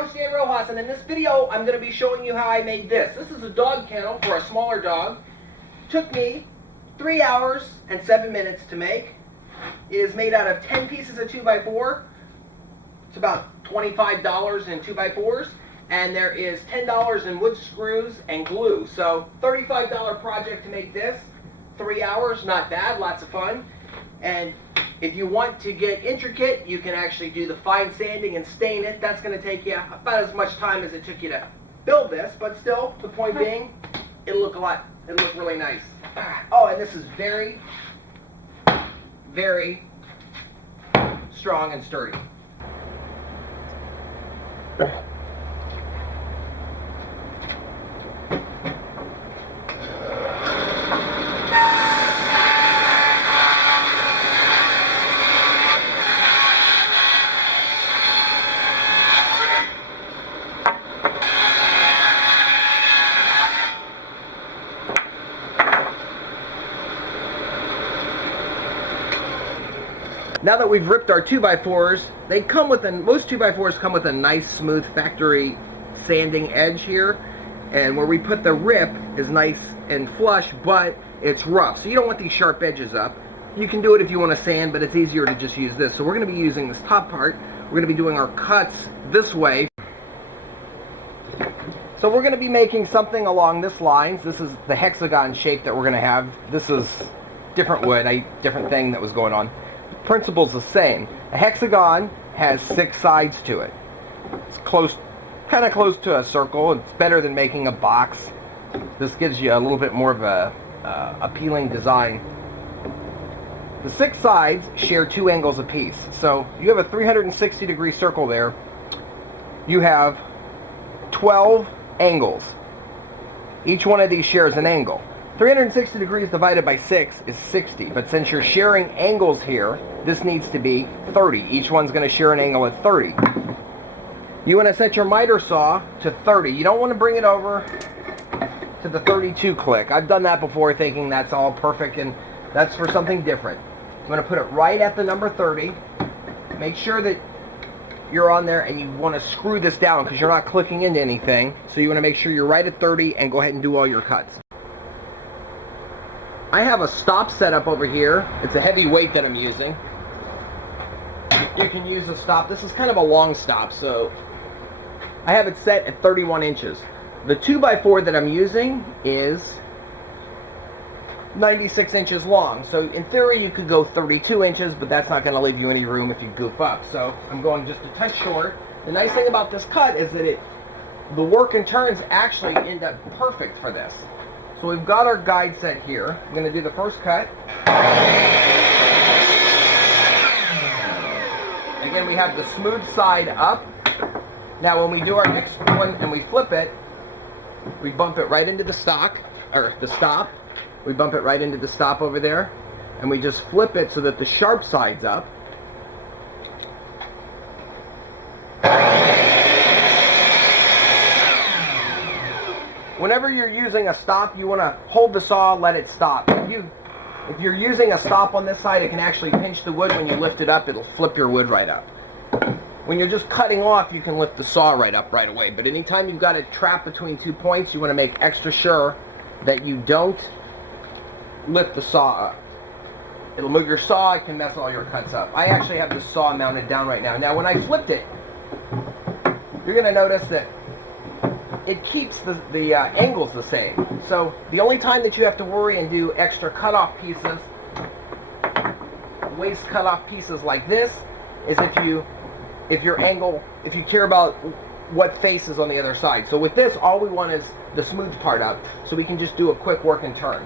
And in this video I'm going to be showing you how I made this. This is a dog kennel for a smaller dog. Took me 3 hours and 7 minutes to make. It is made out of 10 pieces of 2x4. It's about $25 in 2x4s. And there is $10 in wood screws and glue. So $35 project to make this. 3 hours, not bad, lots of fun. And if you want to get intricate, you can actually do the fine sanding and stain it. That's going to take you about as much time as it took you to build this, but still, the point being, it'll look really nice. Oh, and this is very, very strong and sturdy. Now that we've ripped our 2x4s, they come with most 2x4s come with a nice smooth factory sanding edge here, and where we put the rip is nice and flush, but it's rough, so you don't want these sharp edges up. You can do it if you want to sand, but it's easier to just use this. So we're going to be using this top part. We're going to be doing our cuts this way. So we're going to be making something along this lines. This is the hexagon shape that we're going to have. This is different wood, different thing that was going on. Principle's the same. A hexagon has 6 sides to it. It's kind of close to a circle. It's better than making a box. This gives you a little bit more of a appealing design. The 6 sides share 2 angles apiece. So you have a 360-degree circle there. You have 12 angles. Each one of these shares an angle. 360 degrees divided by 6 is 60, but since you're sharing angles here, this needs to be 30. Each one's going to share an angle at 30. You want to set your miter saw to 30. You don't want to bring it over to the 32 click. I've done that before thinking that's all perfect, and that's for something different. I'm going to put it right at the number 30. Make sure that you're on there, and you want to screw this down because you're not clicking into anything. So you want to make sure you're right at 30 and go ahead and do all your cuts. I have a stop set up over here. It's a heavy weight that I'm using. You can use a stop. This is kind of a long stop, so I have it set at 31 inches. The 2x4 that I'm using is 96 inches long. So in theory you could go 32 inches, but that's not going to leave you any room if you goof up. So I'm going just a touch short. The nice thing about this cut is that the work and turns actually end up perfect for this. So we've got our guide set here. I'm going to do the first cut. Again, we have the smooth side up. Now when we do our next one and we flip it, we bump it right into the stock, or the stop. We bump it right into the stop over there, and we just flip it so that the sharp side's up. Whenever you're using a stop, you want to hold the saw, let it stop. If you're using a stop on this side, it can actually pinch the wood. When you lift it up, it'll flip your wood right up. When you're just cutting off, you can lift the saw right up right away. But anytime you've got it trapped between 2 points, you want to make extra sure that you don't lift the saw up. It'll move your saw, it can mess all your cuts up. I actually have the saw mounted down right now. Now when I flipped it, you're going to notice that it keeps the angles the same. So the only time that you have to worry and do extra cutoff pieces, waist cutoff pieces like this, is if you care about what face is on the other side. So with this, all we want is the smooth part up, so we can just do a quick work and turn.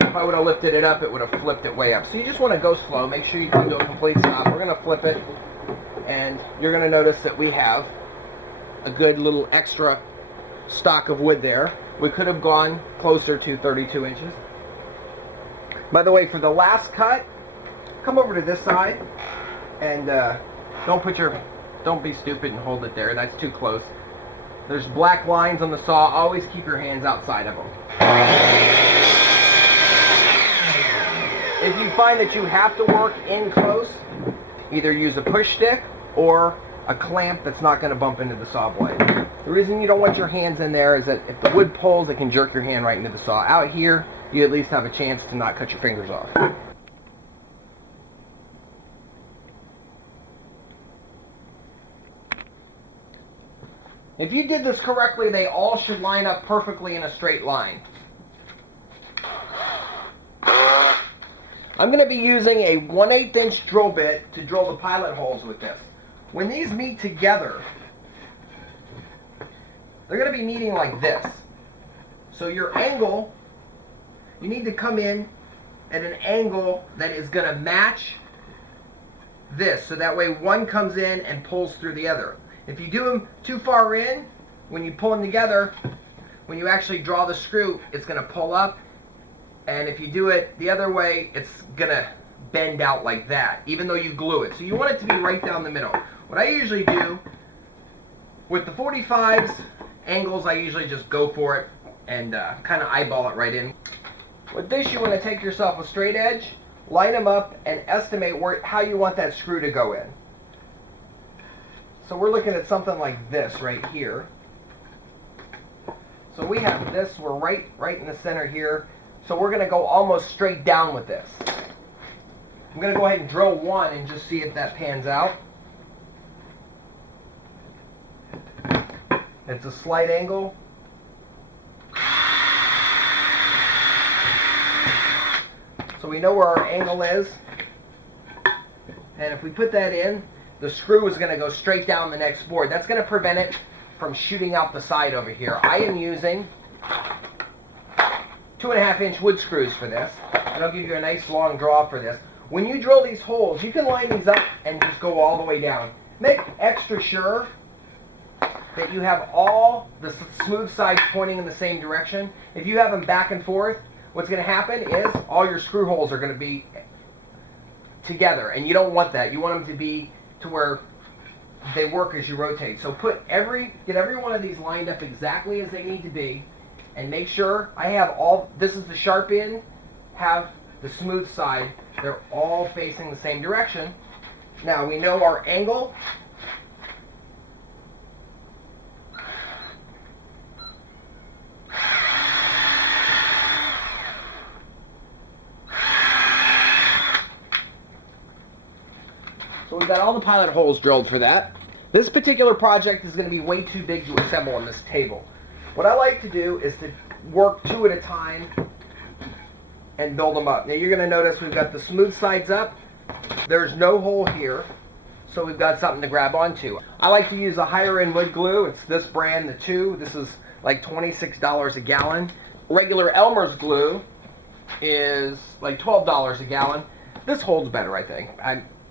If I would have lifted it up, it would have flipped it way up. So you just want to go slow. Make sure you come to a complete stop. We're going to flip it, and you're going to notice that we have a good little extra stock of wood there. We could have gone closer to 32 inches. By the way, for the last cut, come over to this side, and don't be stupid and hold it there. That's too close. There's black lines on the saw. Always keep your hands outside of them. If you find that you have to work in close, either use a push stick or a clamp that's not going to bump into the saw blade. The reason you don't want your hands in there is that if the wood pulls, it can jerk your hand right into the saw. Out here, you at least have a chance to not cut your fingers off. If you did this correctly, they all should line up perfectly in a straight line. I'm going to be using a 1/8 inch drill bit to drill the pilot holes with this. When these meet together, they're going to be meeting like this. So your angle, you need to come in at an angle that is going to match this. So that way one comes in and pulls through the other. If you do them too far in, when you pull them together, when you actually draw the screw, it's going to pull up. And if you do it the other way, it's going to bend out like that, even though you glue it. So you want it to be right down the middle. What I usually do, with the 45s angles, I usually just go for it and kind of eyeball it right in. With this, you want to take yourself a straight edge, line them up, and estimate how you want that screw to go in. So we're looking at something like this right here. So we have this, we're right in the center here. So we're going to go almost straight down with this. I'm going to go ahead and drill one and just see if that pans out. It's a slight angle. So we know where our angle is. And if we put that in, the screw is going to go straight down the next board. That's going to prevent it from shooting out the side over here. I am using 2.5 inch wood screws for this. And I'll give you a nice long draw for this. When you drill these holes, you can line these up and just go all the way down. Make extra sure that you have all the smooth sides pointing in the same direction. If you have them back and forth, what's going to happen is all your screw holes are going to be together. And you don't want that. You want them to be to where they work as you rotate. So get every one of these lined up exactly as they need to be. And make sure I have this is the sharp end, have the smooth side. They're all facing the same direction. Now we know our angle. So we've got all the pilot holes drilled for that. This particular project is going to be way too big to assemble on this table. What I like to do is to work two at a time and build them up. Now you're going to notice we've got the smooth sides up. There's no hole here, so we've got something to grab onto. I like to use a higher end wood glue. It's this brand, the 2. This is like $26 a gallon. Regular Elmer's glue is like $12 a gallon. This holds better, I think.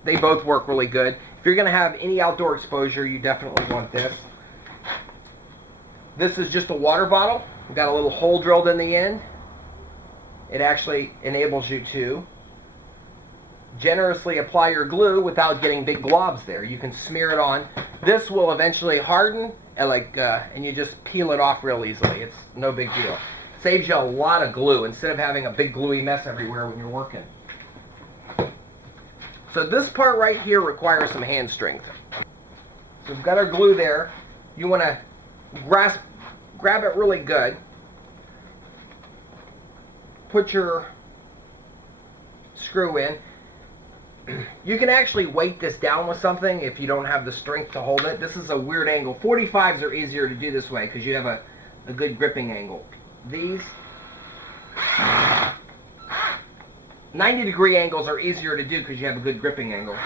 They both work really good. If you're going to have any outdoor exposure, you definitely want this. This is just a water bottle. We've got a little hole drilled in the end. It actually enables you to generously apply your glue without getting big globs there. You can smear it on. This will eventually harden and you just peel it off real easily. It's no big deal. Saves you a lot of glue instead of having a big gluey mess everywhere when you're working. So this part right here requires some hand strength. So we've got our glue there. You want to grab it really good. Put your screw in. You can actually weight this down with something if you don't have the strength to hold it. This is a weird angle. 45s are easier to do this way because you have a good gripping angle. These 90-degree angles are easier to do because you have a good gripping angle.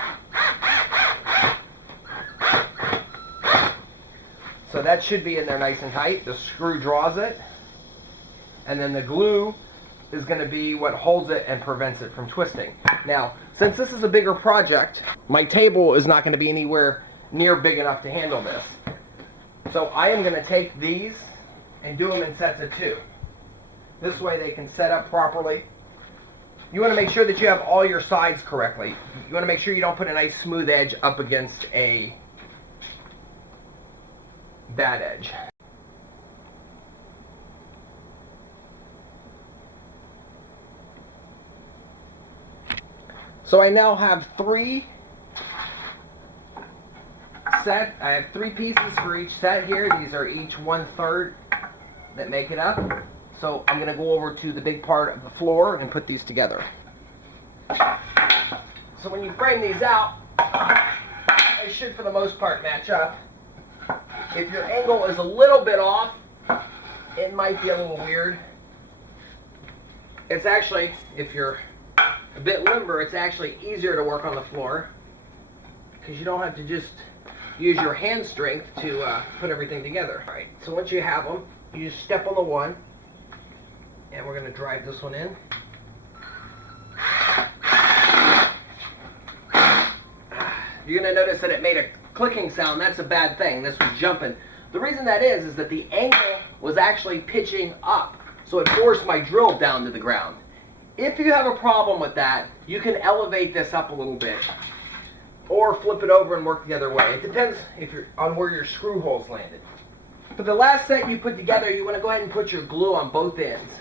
So that should be in there nice and tight. The screw draws it. And then the glue is going to be what holds it and prevents it from twisting. Now, since this is a bigger project, my table is not going to be anywhere near big enough to handle this. So I am going to take these and do them in sets of 2. This way they can set up properly. You want to make sure that you have all your sides correctly. You want to make sure you don't put a nice smooth edge up against a bad edge. So I now have three set. I have three pieces for each set here. These are each 1/3 that make it up. So I'm going to go over to the big part of the floor and put these together. So when you frame these out, they should for the most part match up. If your angle is a little bit off, it might be a little weird. It's actually, if you're a bit limber, it's actually easier to work on the floor because you don't have to just use your hand strength to put everything together. All right, so once you have them, you just step on the one, and we're going to drive this one in. You're going to notice that it made a clicking sound. That's a bad thing. This was jumping. The reason that is that the angle was actually pitching up, so it forced my drill down to the ground. If you have a problem with that, you can elevate this up a little bit or flip it over and work the other way. It depends on where your screw holes landed. For the last set you put together, you want to go ahead and put your glue on both ends,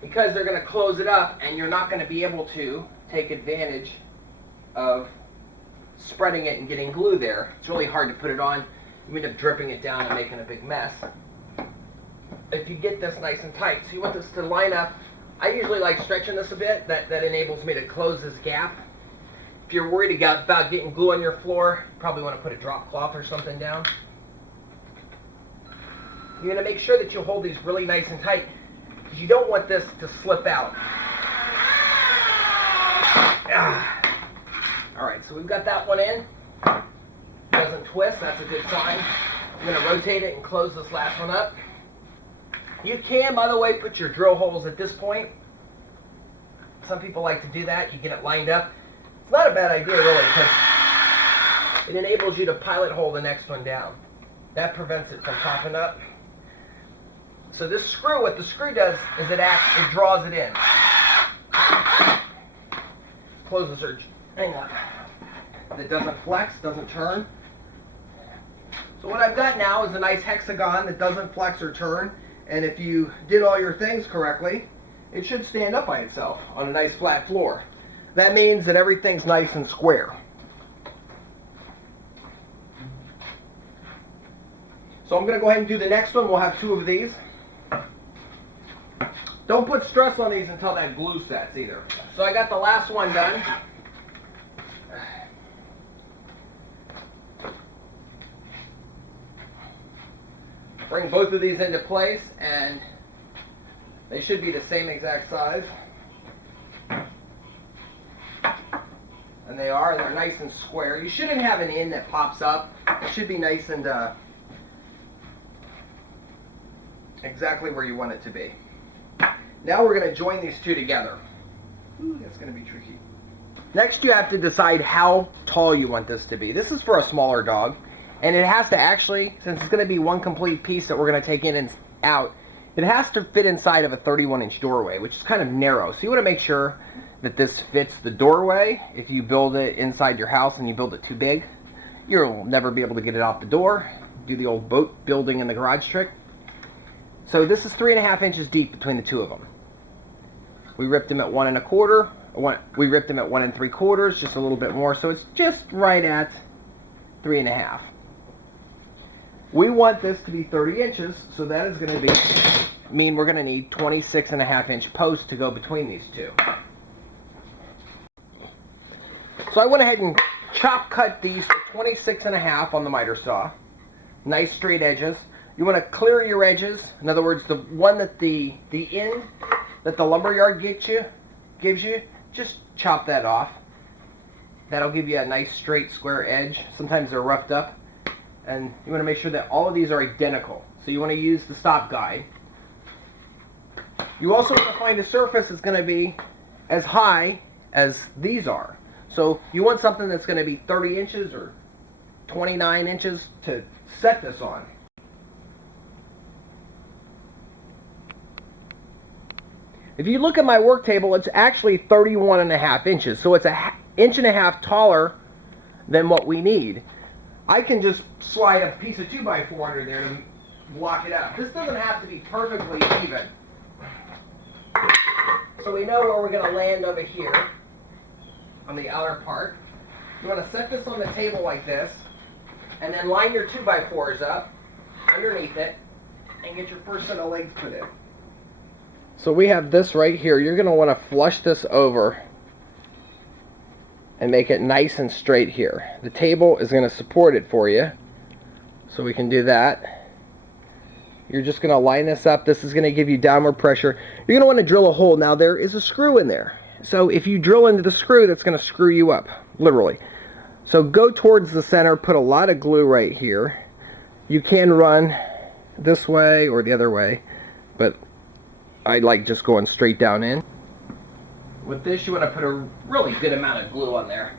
because they're going to close it up and you're not going to be able to take advantage of spreading it and getting glue there. It's really hard to put it on. You end up dripping it down and making a big mess. If you get this nice and tight, so you want this to line up. I usually like stretching this a bit. That enables me to close this gap. If you're worried about getting glue on your floor, you probably want to put a drop cloth or something down. You're going to make sure that you hold these really nice and tight, because you don't want this to slip out. Alright, so we've got that one in. It doesn't twist, that's a good sign. I'm going to rotate it and close this last one up. You can, by the way, put your drill holes at this point. Some people like to do that. You get it lined up. It's not a bad idea, really, because it enables you to pilot hole the next one down. That prevents it from popping up. So this screw, what the screw does is it draws it in. Closes or hang on. It doesn't flex, doesn't turn. So what I've got now is a nice hexagon that doesn't flex or turn. And if you did all your things correctly, it should stand up by itself on a nice flat floor. That means that everything's nice and square. So I'm going to go ahead and do the next one. We'll have two of these. Don't put stress on these until that glue sets either. So I got the last one done. Bring both of these into place, and they should be the same exact size. And they are. They're nice and square. You shouldn't have an end that pops up. It should be nice and exactly where you want it to be. Now we're going to join these two together. Ooh, that's going to be tricky. Next, you have to decide how tall you want this to be. This is for a smaller dog. And it has to actually, since it's going to be one complete piece that we're going to take in and out, it has to fit inside of a 31-inch doorway, which is kind of narrow. So you want to make sure that this fits the doorway. If you build it inside your house and you build it too big, you'll never be able to get it out the door. Do the old boat building in the garage trick. So this is 3.5 inches deep between the two of them. We ripped them at 1 1/4. We ripped them at 1 3/4, just a little bit more. So it's just right at 3.5. We want this to be 30 inches, so that is going to mean we're going to need 26.5-inch posts to go between these two. So I went ahead and chop cut these to 26.5 on the miter saw. Nice straight edges. You want to clear your edges. In other words, the one that the end that the lumberyard gives you, just chop that off. That'll give you a nice straight square edge. Sometimes they're roughed up. And you want to make sure that all of these are identical. So you want to use the stop guide. You also want to find a surface that's going to be as high as these are. So you want something that's going to be 30 inches or 29 inches to set this on. If you look at my work table, it's actually 31.5 inches. So it's 1.5 inches taller than what we need. I can just slide a piece of 2x4 under there to block it out. This doesn't have to be perfectly even. So we know where we're going to land over here on the outer part. You want to set this on the table like this, and then line your 2x4s up underneath it, and get your first set of legs put in. So we have this right here. You're going to want to flush this over and make it nice and straight here. The table is going to support it for you, so we can do that. You're just going to line this up. This is going to give you downward pressure. You're going to want to drill a hole. Now there is a screw in there, so if you drill into the screw, that's going to screw you up, literally. So go towards the center, put a lot of glue right here. You can run this way or the other way, but I like just going straight down in. With this, you want to put a really good amount of glue on there.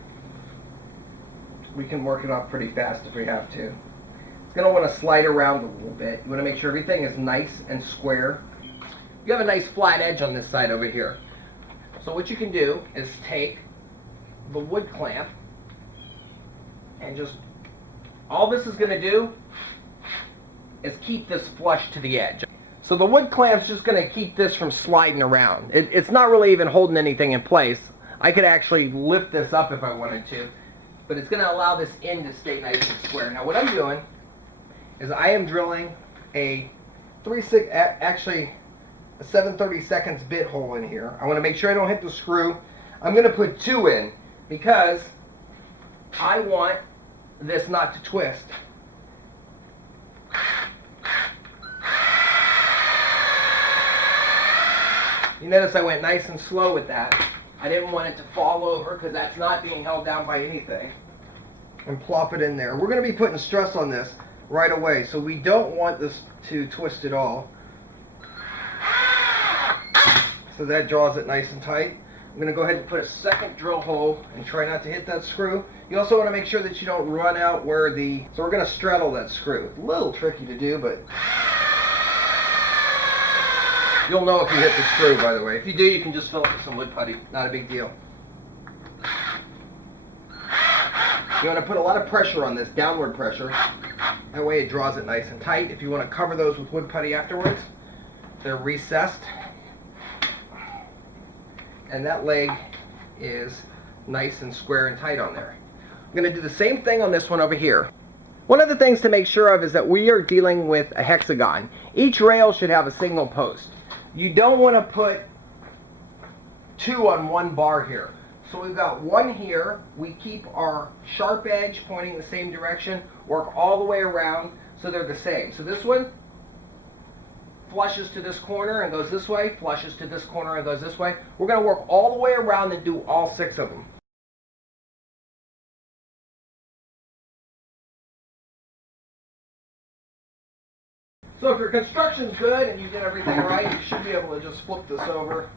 We can work it off pretty fast if we have to. It's going to want to slide around a little bit. You want to make sure everything is nice and square. You have a nice flat edge on this side over here. So what you can do is take the wood clamp and just, all this is going to do is keep this flush to the edge. So the wood clamp's just going to keep this from sliding around. It's not really even holding anything in place. I could actually lift this up if I wanted to, but it's going to allow this end to stay nice and square. Now what I'm doing is I am drilling a 7/32 bit hole in here. I want to make sure I don't hit the screw. I'm going to put 2 in because I want this not to twist. You notice I went nice and slow with that. I didn't want it to fall over because that's not being held down by anything. And plop it in there. We're going to be putting stress on this right away, so we don't want this to twist at all. So that draws it nice and tight. I'm going to go ahead and put a second drill hole and try not to hit that screw. You also want to make sure that you don't run out where the... So we're going to straddle that screw. A little tricky to do, but... You'll know if you hit the screw, by the way. If you do, you can just fill it with some wood putty. Not a big deal. You want to put a lot of pressure on this, downward pressure. That way it draws it nice and tight. If you want to cover those with wood putty afterwards, they're recessed. And that leg is nice and square and tight on there. I'm going to do the same thing on this one over here. One of the things to make sure of is that we are dealing with a hexagon. Each rail should have a signal post. You don't want to put 2 on one bar here. So we've got 1 here. We keep our sharp edge pointing the same direction, work all the way around so they're the same. So this one flushes to this corner and goes this way, flushes to this corner and goes this way. We're going to work all the way around and do all 6 of them. So if your construction's good and you did everything right, you should be able to just flip this over.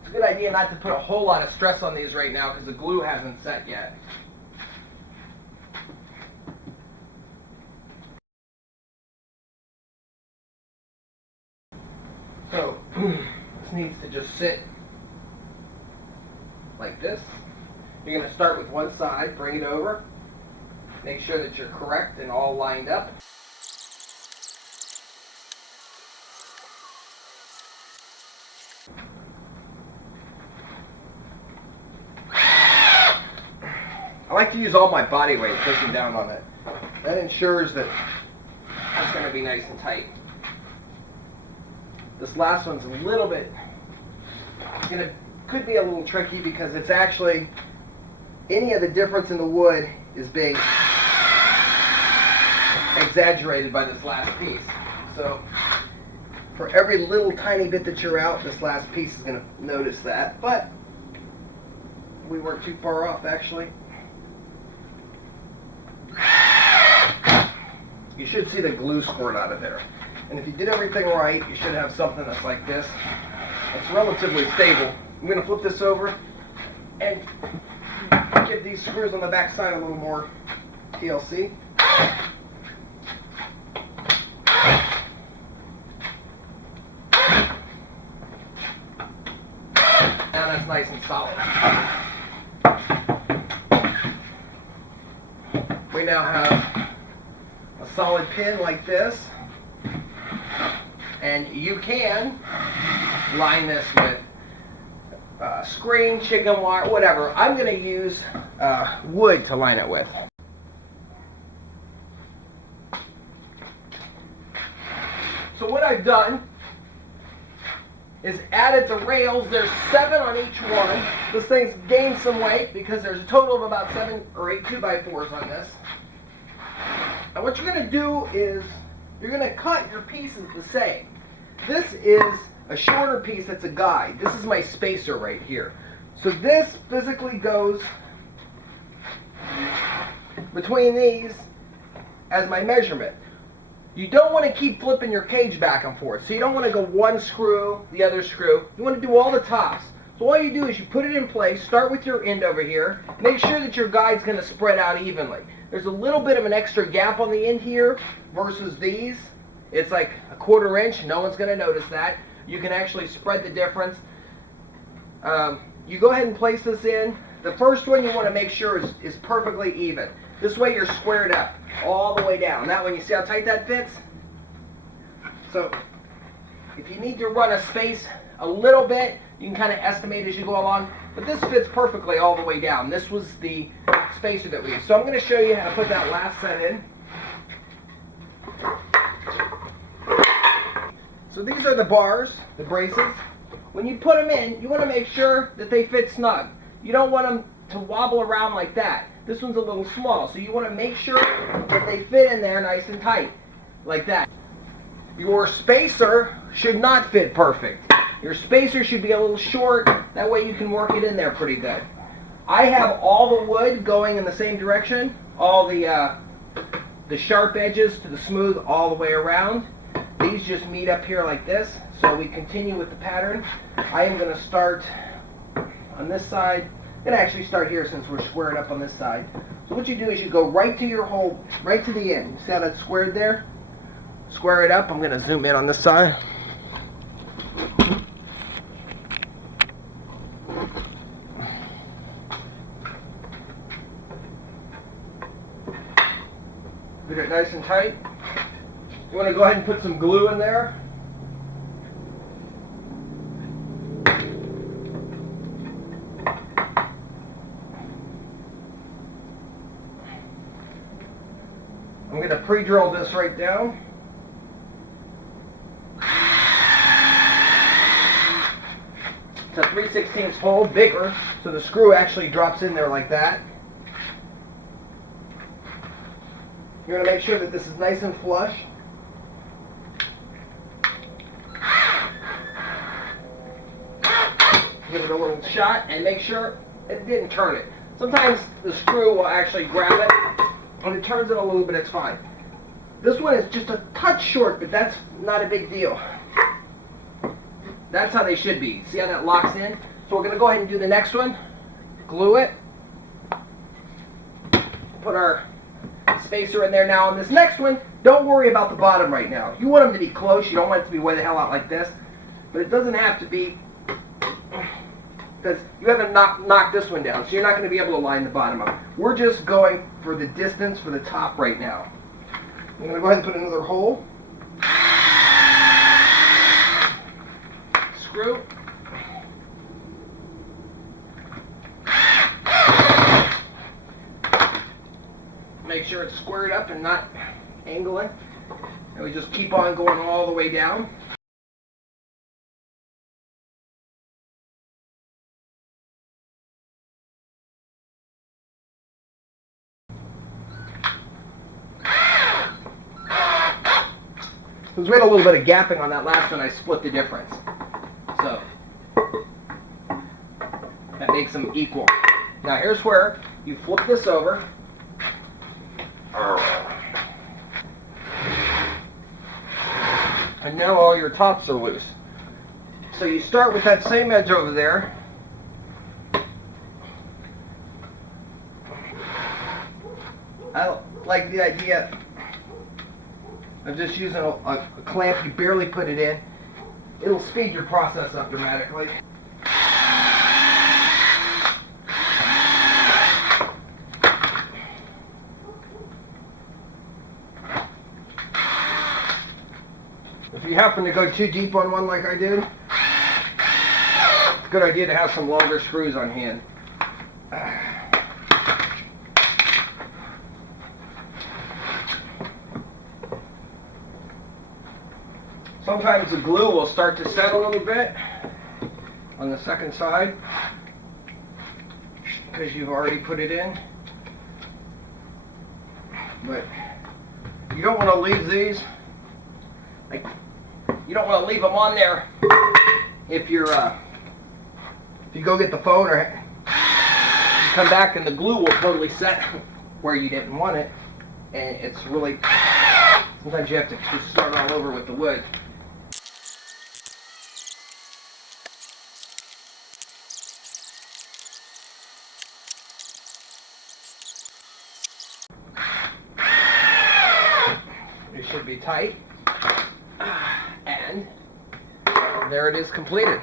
It's a good idea not to put a whole lot of stress on these right now because the glue hasn't set yet. So this needs to just sit like this. You're going to start with one side, bring it over, make sure that you're correct and all lined up. I like to use all my body weight pushing down on it. That ensures that it's going to be nice and tight. This last one's a little bit, could be a little tricky because it's actually, any of the difference in the wood is being exaggerated by this last piece. So for every little tiny bit that you're out, this last piece is going to notice that. But we weren't too far off, actually. You should see the glue squirt out of there. And if you did everything right, you should have something that's like this. It's relatively stable. I'm going to flip this over and give these screws on the back side a little more TLC. Now that's nice and solid. We now have a solid pin like this. And you can line this with screen, chicken wire, whatever. I'm going to use wood to line it with. So what I've done is added the rails. There's 7 on each one. This thing's gained some weight because there's a total of about 7 or 8 2x4s on this. And what you're going to do is you're going to cut your pieces the same. This is a shorter piece that's a guide. This is my spacer right here. So this physically goes between these as my measurement. You don't want to keep flipping your cage back and forth. So you don't want to go one screw, the other screw. You want to do all the tops. So all you do is you put it in place, start with your end over here, make sure that your guide's going to spread out evenly. There's a little bit of an extra gap on the end here versus these. It's like a 1/4 inch. No one's going to notice that. You can actually spread the difference. You go ahead and place this in. The first one you want to make sure is perfectly even. This way you're squared up all the way down. That way, you see how tight that fits? So if you need to run a space a little bit, you can kind of estimate as you go along. But this fits perfectly all the way down. This was the spacer that we used. So I'm going to show you how to put that last set in. So these are the bars, the braces. When you put them in, you want to make sure that they fit snug. You don't want them to wobble around like that. This one's a little small, so you want to make sure that they fit in there nice and tight, like that. Your spacer should not fit perfect. Your spacer should be a little short, that way you can work it in there pretty good. I have all the wood going in the same direction, all the sharp edges to the smooth all the way around. These just meet up here like this, so we continue with the pattern. I am going to start on this side. I'm going to actually start here since we're squared up on this side. So what you do is you go right to your hole, right to the end. See how that's squared there? Square it up. I'm going to zoom in on this side. Get it nice and tight. You want to go ahead and put some glue in there. I'm going to pre-drill this right down. It's a 3/16 hole, bigger, so the screw actually drops in there like that. You're going to make sure that this is nice and flush. Give it a little shot and make sure it didn't turn it. Sometimes the screw will actually grab it. When it turns it a little bit, it's fine. This one is just a touch short, but that's not a big deal. That's how they should be. See how that locks in? So we're going to go ahead and do the next one. Glue it. Put our spacer in there now. On this next one, don't worry about the bottom right now. You want them to be close. You don't want it to be way the hell out like this. But it doesn't have to be, because you haven't knocked this one down, so you're not going to be able to line the bottom up. We're just going for the distance for the top right now. I'm going to go ahead and put another hole. Screw. Make sure it's squared up and not angling. And we just keep on going all the way down. Because we had a little bit of gapping on that last one, I split the difference. So that makes them equal. Now here's where you flip this over. And now all your tops are loose. So you start with that same edge over there. I like the idea of just using a clamp. You barely put it in. It'll speed your process up dramatically. If you happen to go too deep on one like I did, it's a good idea to have some longer screws on hand. Sometimes the glue will start to set a little bit on the second side because you've already put it in. But you don't want to leave these, like, you don't want to leave them on there if you're if you go get the phone or you come back and the glue will totally set where you didn't want it, and it's really, sometimes you have to just start all over with the wood. It should be tight, and there it is, completed.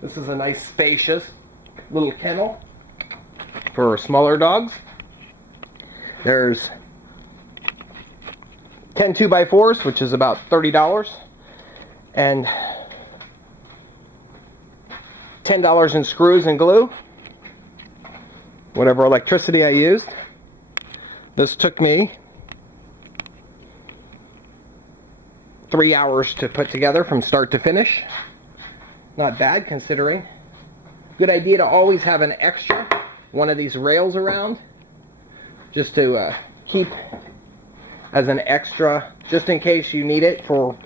This is a nice spacious little kennel for smaller dogs. There's 10 2x4s, which is about $30, and $10 in screws and glue, whatever electricity I used. This took me 3 hours to put together from start to finish. Not bad considering. Good idea to always have an extra one of these rails around, just to keep as an extra, just in case you need it for,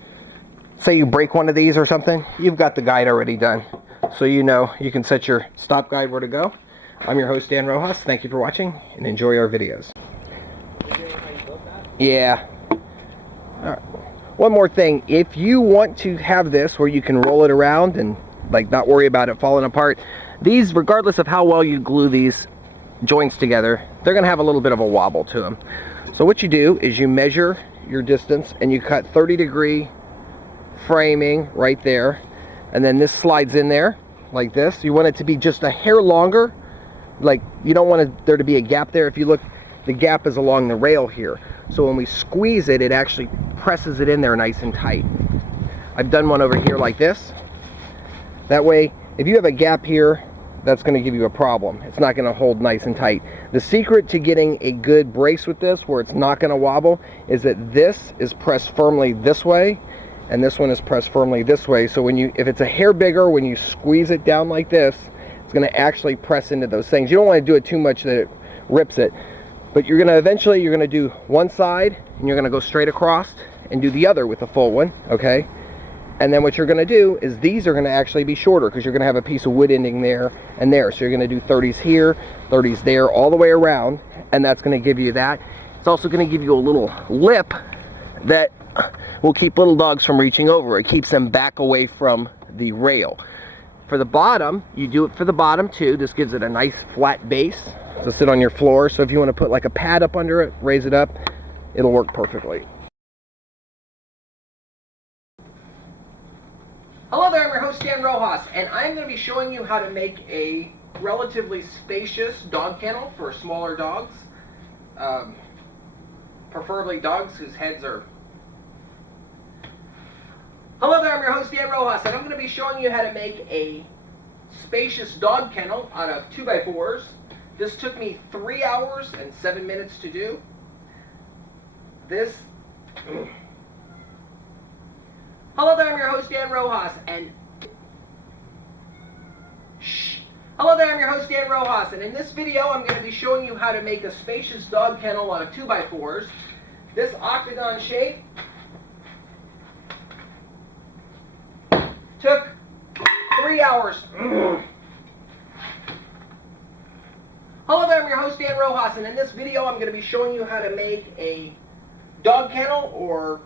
say you break one of these or something, you've got the guide already done. So you know you can set your stop guide where to go. I'm your host, Dan Rojas. Thank you for watching and enjoy our videos. Yeah. All right. One more thing, if you want to have this where you can roll it around and like not worry about it falling apart, these, regardless of how well you glue these joints together, they're going to have a little bit of a wobble to them. So what you do is you measure your distance and you cut 30-degree framing right there, and then this slides in there like this. You want it to be just a hair longer, like you don't want there to be a gap there. If you look, the gap is along the rail here, so when we squeeze it, it actually presses it in there nice and tight. I've done one over here like this. That way, if you have a gap here, that's going to give you a problem. It's not going to hold nice and tight. The secret to getting a good brace with this, where it's not going to wobble, is that this is pressed firmly this way, and this one is pressed firmly this way. So when you, if it's a hair bigger, when you squeeze it down like this, it's going to actually press into those things. You don't want to do it too much that it rips it, but you're going to eventually, you're going to do one side and you're going to go straight across and do the other with the full one, okay? And then what you're going to do is these are going to actually be shorter because you're going to have a piece of wood ending there and there. So you're going to do 30s here, 30s there, all the way around, and that's going to give you that. It's also going to give you a little lip that will keep little dogs from reaching over. It keeps them back away from the rail. For the bottom, you do it for the bottom too. This gives it a nice flat base to sit on your floor. So if you want to put like a pad up under it, raise it up, it'll work perfectly. Hello there, I'm your host Dan Rojas, and I'm going to be showing you how to make a relatively spacious dog kennel for smaller dogs. Preferably dogs whose heads are... Hello there, I'm your host Dan Rojas, and I'm going to be showing you how to make a spacious dog kennel out of 2x4s. This took me 3 hours and 7 minutes to do. Hello there, I'm your host Dan Rojas, and in this video I'm going to be showing you how to make a spacious dog kennel out of 2x4s. This octagon shape took 3 hours. Hello there, I'm your host Dan Rojas, and in this video I'm going to be showing you how to make a dog kennel or